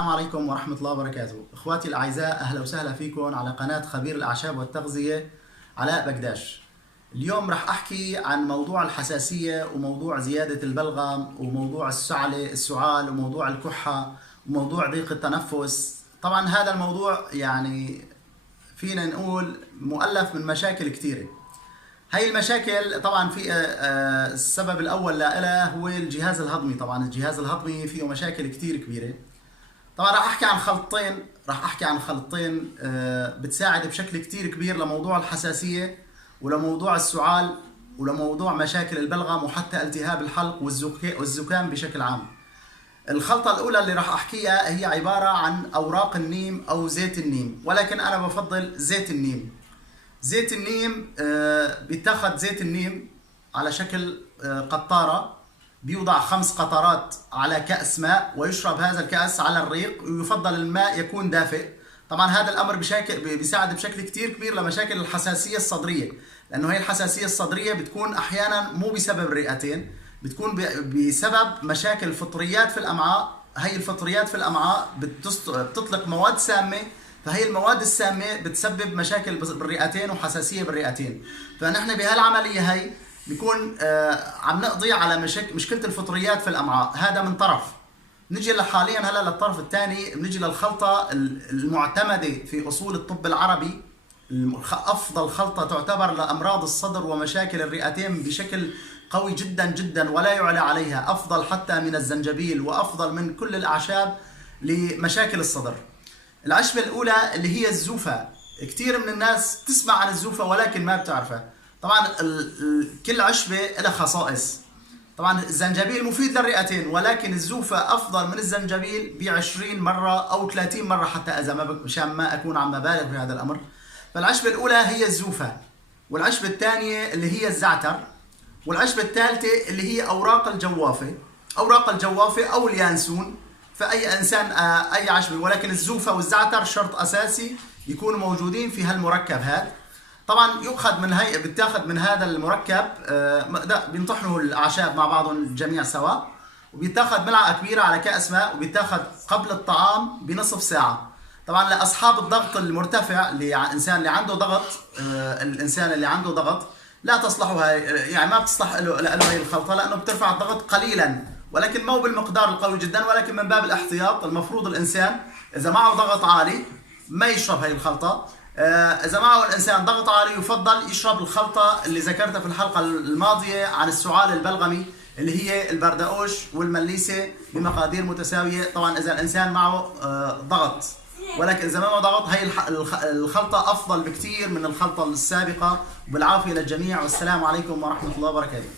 السلام عليكم ورحمة الله وبركاته. إخواتي الأعزاء، أهلا وسهلا فيكم على قناة خبير الأعشاب والتغذية علاء بقداش. اليوم رح أحكي عن موضوع الحساسية وموضوع زيادة البلغم وموضوع السعال وموضوع الكحة وموضوع ضيق التنفس. طبعا هذا الموضوع يعني فينا نقول مؤلف من مشاكل كثيرة. هاي المشاكل طبعا في السبب الأول لها هو الجهاز الهضمي. طبعا الجهاز الهضمي فيه مشاكل كثير كبيرة. طبعا راح احكي عن خلطتين بتساعد بشكل كتير كبير لموضوع الحساسية ولموضوع السعال ولموضوع مشاكل البلغم وحتى التهاب الحلق والزكام بشكل عام. الخلطة الأولى اللي راح أحكيها هي عبارة عن أوراق النيم أو زيت النيم، ولكن أنا بفضل زيت النيم. زيت النيم بيتاخد زيت النيم على شكل قطارة، بيوضع 5 قطرات على كأس ماء ويشرب هذا الكأس على الريق، ويفضل الماء يكون دافئ. طبعا هذا الأمر بيساعد بشكل كتير كبير لمشاكل الحساسية الصدرية، لأنه هي الحساسية الصدرية بتكون أحيانا مو بسبب الرئتين، بتكون بسبب مشاكل فطريات في الأمعاء. هي الفطريات في الأمعاء بتطلق مواد سامة، فهي المواد السامة بتسبب مشاكل بالرئتين وحساسية بالرئتين. فنحن بهالعملية هي بيكون عم نقضي على مشكلة الفطريات في الأمعاء. هذا من طرف. نجي حاليا هلا للطرف الثاني، بنجي للخلطة المعتمدة في أصول الطب العربي. أفضل خلطة تعتبر لأمراض الصدر ومشاكل الرئتين بشكل قوي جدا جدا ولا يعلى عليها، أفضل حتى من الزنجبيل وأفضل من كل الأعشاب لمشاكل الصدر. العشبة الأولى اللي هي الزوفة. كثير من الناس تسمع عن الزوفة ولكن ما بتعرفها. طبعا كل عشبة لها خصائص. طبعا الزنجبيل مفيد للرئتين، ولكن الزوفة أفضل من الزنجبيل ب20 مرة أو 30 مرة حتى، إذا مشان ما أكون عم ببالغ في هذا الأمر. فالعشبة الأولى هي الزوفة، والعشبة الثانية اللي هي الزعتر، والعشبة الثالثة اللي هي أوراق الجوافة أو اليانسون. فأي إنسان أي عشبة، ولكن الزوفة والزعتر شرط أساسي يكونوا موجودين في هالمركب هذا. طبعا بتاخذ من هذا المركب، بينطحنوا الاعشاب مع بعضهم الجميع سوا، وبيتاخذ ملعقه كبيره على كاس ماء، وبيتاخذ قبل الطعام بنصف ساعه. طبعا لاصحاب الضغط المرتفع، الانسان اللي عنده ضغط لا تصلحه يعني ما بتصلح له هي الخلطه، لانه بترفع الضغط قليلا ولكن مو بالمقدار القوي جدا. ولكن من باب الاحتياط المفروض الانسان اذا معه ضغط عالي ما يشرب هي الخلطه. إذا معه الإنسان ضغط عالي يفضل يشرب الخلطة اللي ذكرتها في الحلقة الماضية عن السعال البلغمي، اللي هي البردقوش والمليسة بمقادير متساوية. طبعا إذا الإنسان معه ضغط، ولكن إذا ما معه ضغط هي الخلطة أفضل بكثير من الخلطة السابقة. وبالعافية للجميع، والسلام عليكم ورحمة الله وبركاته.